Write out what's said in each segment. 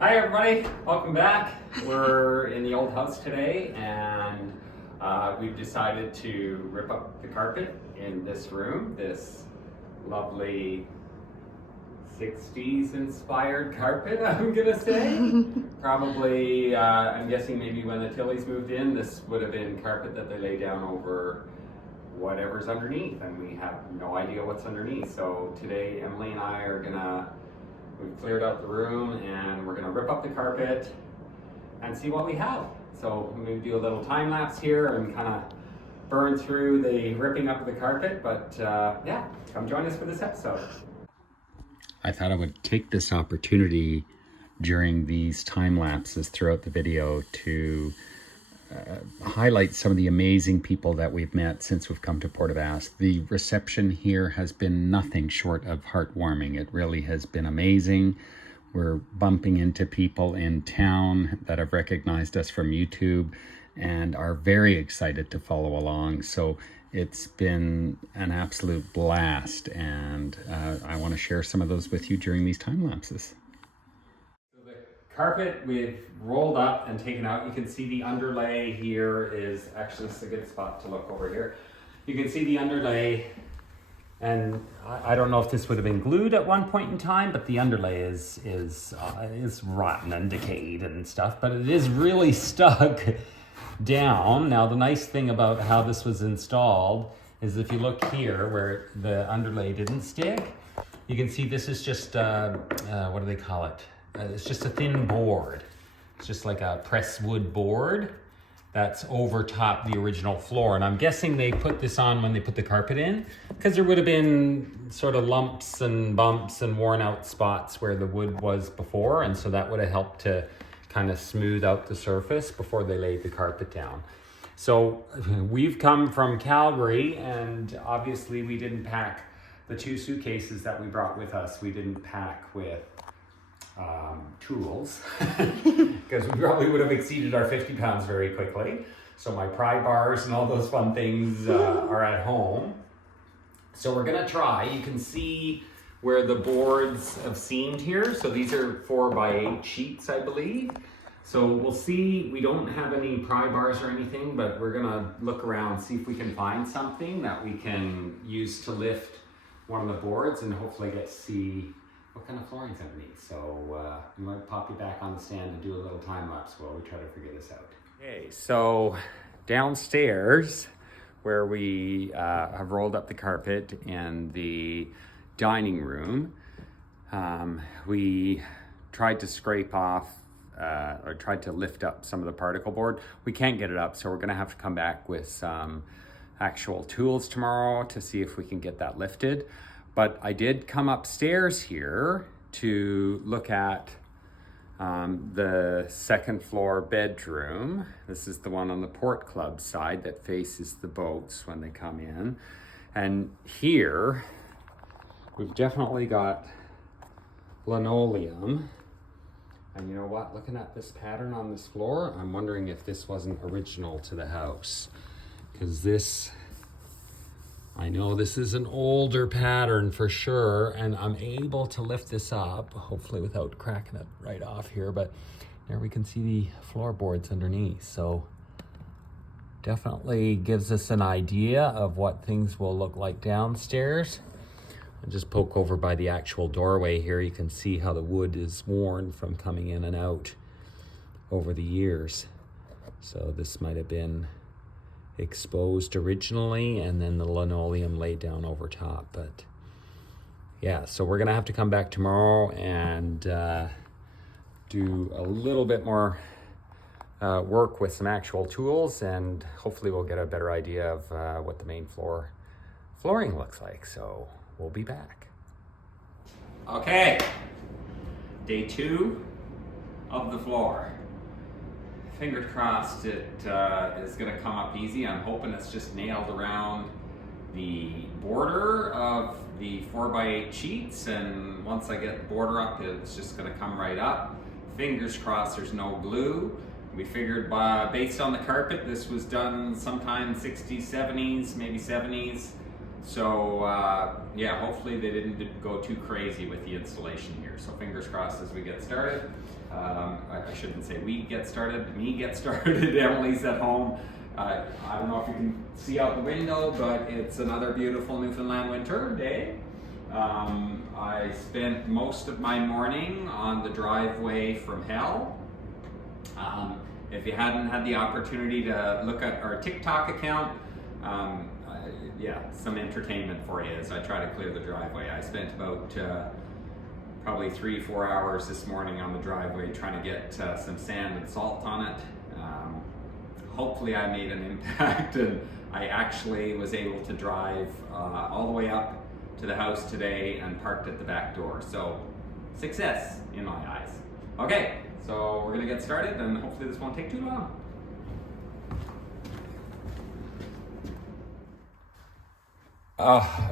Hi everybody, welcome back. We're in the old house today and we've decided to rip up the carpet in this room, this lovely 60s inspired carpet, I'm gonna say. Probably, I'm guessing maybe when the Tillys moved in, this would have been carpet that they lay down over whatever's underneath, and we have no idea what's underneath. So today Emily and I are we've cleared out the room and we're gonna rip up the carpet and see what we have. So I'm gonna do a little time lapse here and kind of burn through the ripping up of the carpet, but yeah, come join us for this episode. I thought I would take this opportunity during these time lapses throughout the video to highlight some of the amazing people that we've met since we've come to Port of Basques. The reception here has been nothing short of heartwarming. It really has been amazing. We're bumping into people in town that have recognized us from YouTube and are very excited to follow along. So it's been an absolute blast, and I want to share some of those with you during these time lapses. Carpet we've rolled up and taken out. You can see the underlay here is actually, this is a good spot to look over here. You can see the underlay, and I don't know if this would have been glued at one point in time, but the underlay is rotten and decayed and stuff, but it is really stuck down. Now the nice thing about how this was installed is if you look here where the underlay didn't stick, you can see this is just, what do they call it? It's just a thin board. It's just like a press wood board that's over top the original floor. And I'm guessing they put this on when they put the carpet in, because there would have been sort of lumps and bumps and worn out spots where the wood was before. And so that would have helped to kind of smooth out the surface before they laid the carpet down. So we've come from Calgary, and obviously we didn't pack the 2 suitcases that we brought with us. We didn't pack with tools because we probably would have exceeded our 50 pounds very quickly. So my pry bars and all those fun things are at home. So we're gonna try. You can see where the boards have seamed here. So these are 4x8 sheets, I believe. So we'll see. We don't have any pry bars or anything, but we're gonna look around, see if we can find something that we can use to lift one of the boards and hopefully get to see what kind of flooring's underneath. So we might pop you back on the stand and do a little time lapse while we try to figure this out. Okay, so downstairs where we have rolled up the carpet in the dining room, we tried to scrape off or tried to lift up some of the particle board. We can't get it up, so we're gonna have to come back with some actual tools tomorrow to see if we can get that lifted. But I did come upstairs here to look at the second floor bedroom. This is the one on the Port Club side that faces the boats when they come in. And here, we've definitely got linoleum. And you know what, looking at this pattern on this floor, I'm wondering if this wasn't original to the house. Because this, I know this is an older pattern for sure, and I'm able to lift this up, hopefully without cracking it right off here, but there we can see the floorboards underneath. So definitely gives us an idea of what things will look like downstairs. And just poke over by the actual doorway here, you can see how the wood is worn from coming in and out over the years. So this might have been exposed originally and then the linoleum laid down over top. But yeah, so we're gonna have to come back tomorrow and do a little bit more work with some actual tools, and hopefully we'll get a better idea of what the main flooring looks like. So we'll be back. Okay, day 2 of the floor. Fingers crossed it is gonna come up easy. I'm hoping it's just nailed around the border of the 4x8 sheets, and once I get the border up, it's just gonna come right up. Fingers crossed there's no glue. We figured based on the carpet, this was done sometime 60s, 70s, maybe 70s. So yeah, hopefully they didn't go too crazy with the installation here. So fingers crossed as we get started. I shouldn't say we get started, me get started. Emily's at home. I don't know if you can see out the window, but it's another beautiful Newfoundland winter day. I spent most of my morning on the driveway from hell. If you hadn't had the opportunity to look at our TikTok account, yeah, some entertainment for you as I try to clear the driveway. I spent about probably 3-4 hours this morning on the driveway trying to get some sand and salt on it. Hopefully I made an impact, and I actually was able to drive all the way up to the house today and parked at the back door. So success in my eyes. Okay, so we're gonna get started, and hopefully this won't take too long. Oh,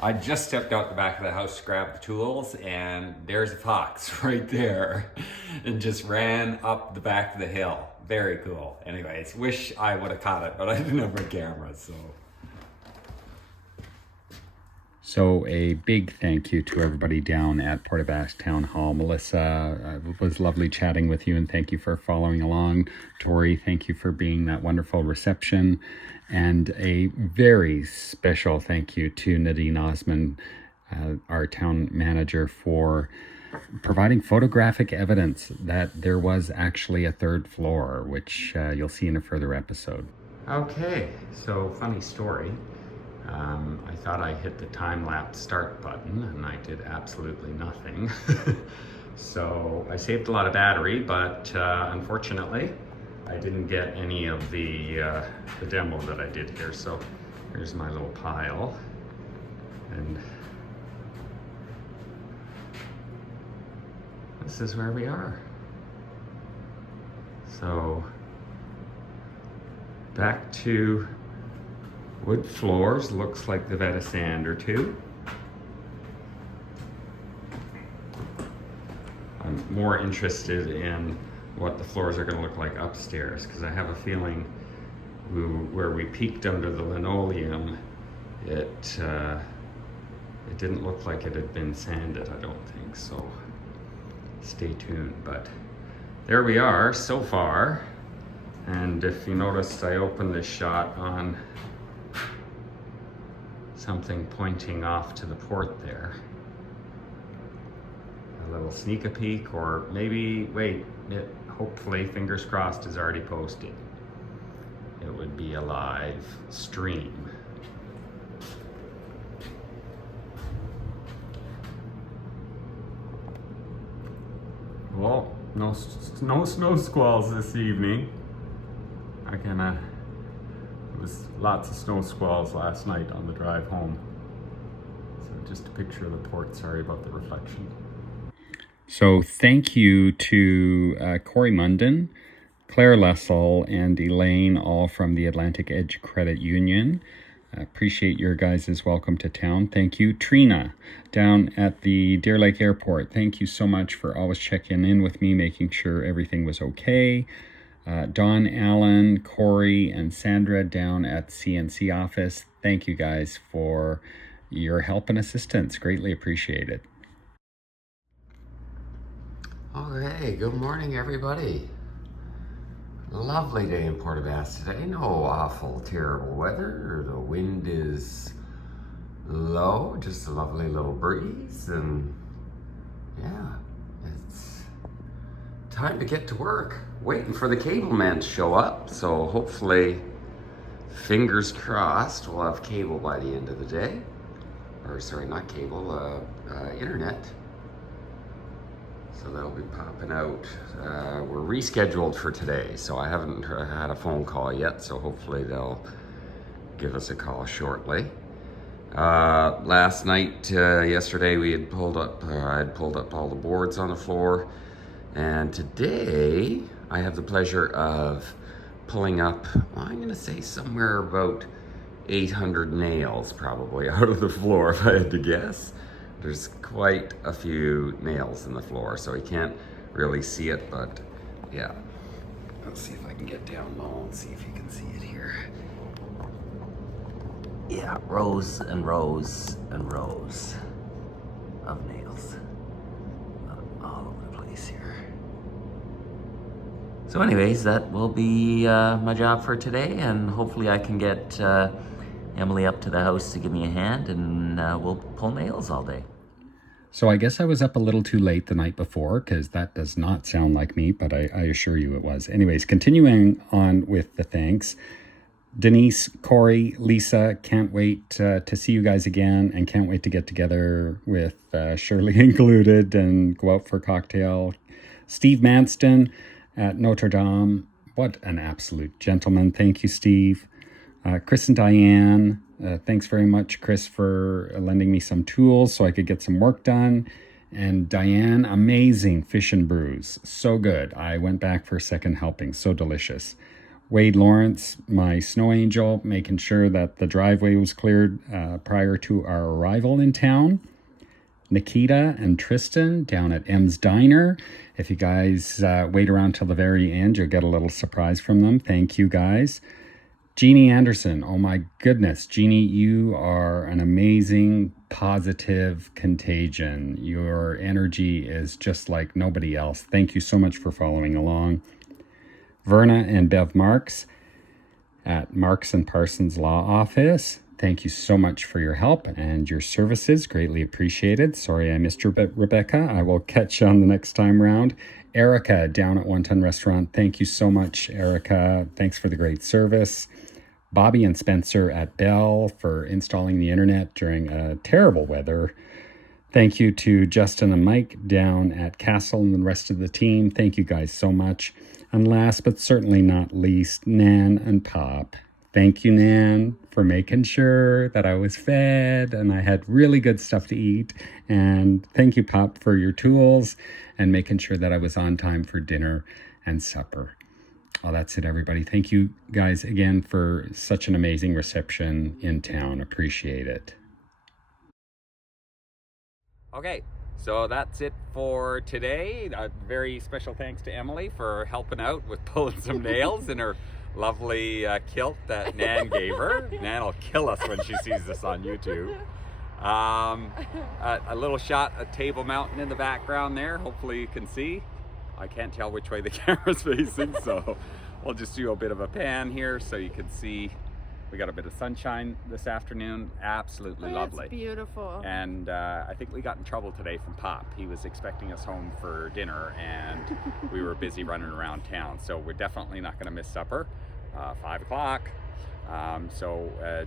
I just stepped out the back of the house to grab the tools, and there's a fox right there and just ran up the back of the hill. Very cool. Anyways, wish I would have caught it, but I didn't have my camera, so. So a big thank you to everybody down at Port aux Basques Town Hall. Melissa, it was lovely chatting with you, and thank you for following along. Tori, thank you for being that wonderful reception. And a very special thank you to Nadine Osman, our town manager, for providing photographic evidence that there was actually a third floor, which you'll see in a further episode. Okay, so funny story. I thought I hit the time-lapse start button, and I did absolutely nothing. So I saved a lot of battery, but unfortunately, I didn't get any of the demo that I did here. So here's my little pile, and this is where we are. So back to wood floors. Looks like they've had a sand or two. I'm more interested in what the floors are going to look like upstairs, because I have a feeling where we peeked under the linoleum, it didn't look like it had been sanded, I don't think. So stay tuned. But there we are so far. And if you noticed, I opened this shot on something pointing off to the port there. A little sneak a peek, or maybe, wait, it hopefully, fingers crossed, is already posted. It would be a live stream. Well, no snow squalls this evening. It was lots of snow squalls last night on the drive home. So just a picture of the port. Sorry about the reflection. So thank you to Corey Munden, Claire Lessel, and Elaine, all from the Atlantic Edge Credit Union. Appreciate your guys' welcome to town. Thank you. Trina, down at the Deer Lake Airport. Thank you so much for always checking in with me, making sure everything was okay. Don Allen, Corey, and Sandra down at CNC office. Thank you guys for your help and assistance. Greatly appreciated. Okay, good morning everybody. Lovely day in Port aux Basques today. No awful, terrible weather. The wind is low, just a lovely little breeze, and yeah, it's time to get to work. Waiting for the cable man to show up, so hopefully, fingers crossed, we'll have cable by the end of the day. Or sorry, not cable, internet. So that'll be popping out. We're rescheduled for today, so I haven't had a phone call yet, so hopefully they'll give us a call shortly. Last night, yesterday, we had pulled up, I had pulled up all the boards on the floor, and today I have the pleasure of pulling up, well, I'm gonna say somewhere about 800 nails probably out of the floor, if I had to guess. There's quite a few nails in the floor, so you can't really see it, but yeah. Let's see if I can get down low and see if you can see it here. Yeah, rows and rows and rows of nails all over the place. So anyways, that will be my job for today, and hopefully I can get Emily up to the house to give me a hand, and we'll pull nails all day. So I guess I was up a little too late the night before, because that does not sound like me, but I assure you it was. Anyways, continuing on with the thanks. Denise, Corey, Lisa, can't wait to see you guys again, and can't wait to get together with Shirley included and go out for a cocktail. Steve Manston at Notre Dame. What an absolute gentleman. Thank you, Steve. Chris and Diane. Thanks very much, Chris, for lending me some tools so I could get some work done. And Diane, amazing fish and brews. So good. I went back for a second helping. So delicious. Wade Lawrence, my snow angel, making sure that the driveway was cleared prior to our arrival in town. Nikita and Tristan down at M's Diner. If you guys wait around till the very end, you'll get a little surprise from them. Thank you, guys. Jeannie Anderson, oh my goodness. Jeannie, you are an amazing, positive contagion. Your energy is just like nobody else. Thank you so much for following along. Verna and Bev Marks at Marks and Parsons Law Office. Thank you so much for your help and your services. Greatly appreciated. Sorry I missed you, Rebecca. I will catch you on the next time round. Erica down at One Ton Restaurant. Thank you so much, Erica. Thanks for the great service. Bobby and Spencer at Bell for installing the internet during terrible weather. Thank you to Justin and Mike down at Castle and the rest of the team. Thank you guys so much. And last but certainly not least, Nan and Pop. Thank you, Nan, for making sure that I was fed and I had really good stuff to eat. And thank you, Pop, for your tools and making sure that I was on time for dinner and supper. Well, that's it, everybody. Thank you guys again for such an amazing reception in town. Appreciate it. Okay, so that's it for today. A very special thanks to Emily for helping out with pulling some nails in her lovely kilt that Nan gave her. Nan will kill us when she sees this on YouTube. A little shot of Table Mountain in the background there. Hopefully you can see. I can't tell which way the camera's facing, so we'll just do a bit of a pan here so you can see. We got a bit of sunshine this afternoon. Absolutely lovely. It's beautiful. And I think we got in trouble today from Pop. He was expecting us home for dinner and we were busy running around town. So we're definitely not going to miss supper. 5 o'clock.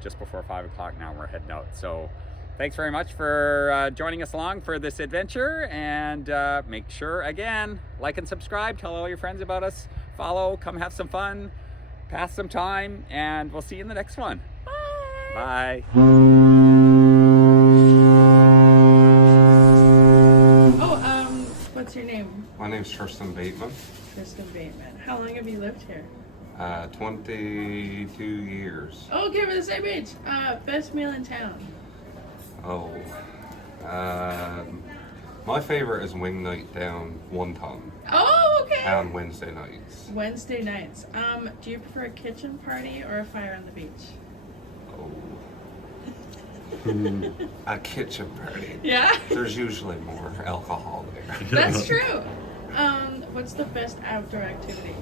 Just before 5 o'clock now we're heading out. So thanks very much for joining us along for this adventure. And make sure, again, like and subscribe. Tell all your friends about us. Follow. Come have some fun. Pass some time, and we'll see you in the next one. Bye. Bye. What's your name? My name's Tristan Bateman. Tristan Bateman. How long have you lived here? 22 years. Oh, okay, we're the same age. Best meal in town. Oh. My favorite is wing night down One Ton Oh, okay. on Wednesday nights. Wednesday nights. Do you prefer a kitchen party or a fire on the beach? Oh. A kitchen party. Yeah. There's usually more alcohol there. That's true. What's the best outdoor activity?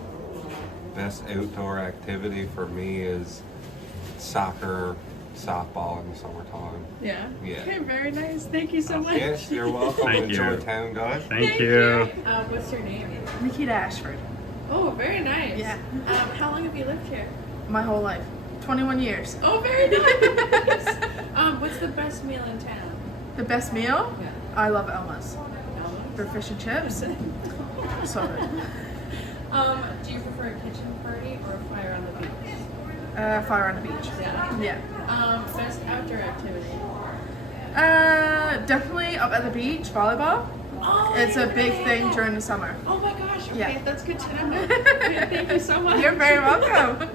Best outdoor activity for me is soccer, softball in the summertime. Yeah. Yeah. Okay, very nice. Thank you so much. Yes, you're welcome. Thank Enjoy you. town, guys. Thank you. What's your name? Nikita Ashford. Oh, very nice. Yeah. How long have you lived here? My whole life. 21 years. Oh, very nice. What's the best meal in town? The best meal? Yeah. I love Elma's. For fish and chips. So good. Do you prefer a kitchen party or a fire on the beach? Fire on the beach. Yeah. Yeah. Best outdoor activity? Definitely up at the beach, volleyball. Oh, It's a big thing during the summer. Oh my gosh, okay, Yeah. that's good to know. Okay, thank you so much. You're very welcome.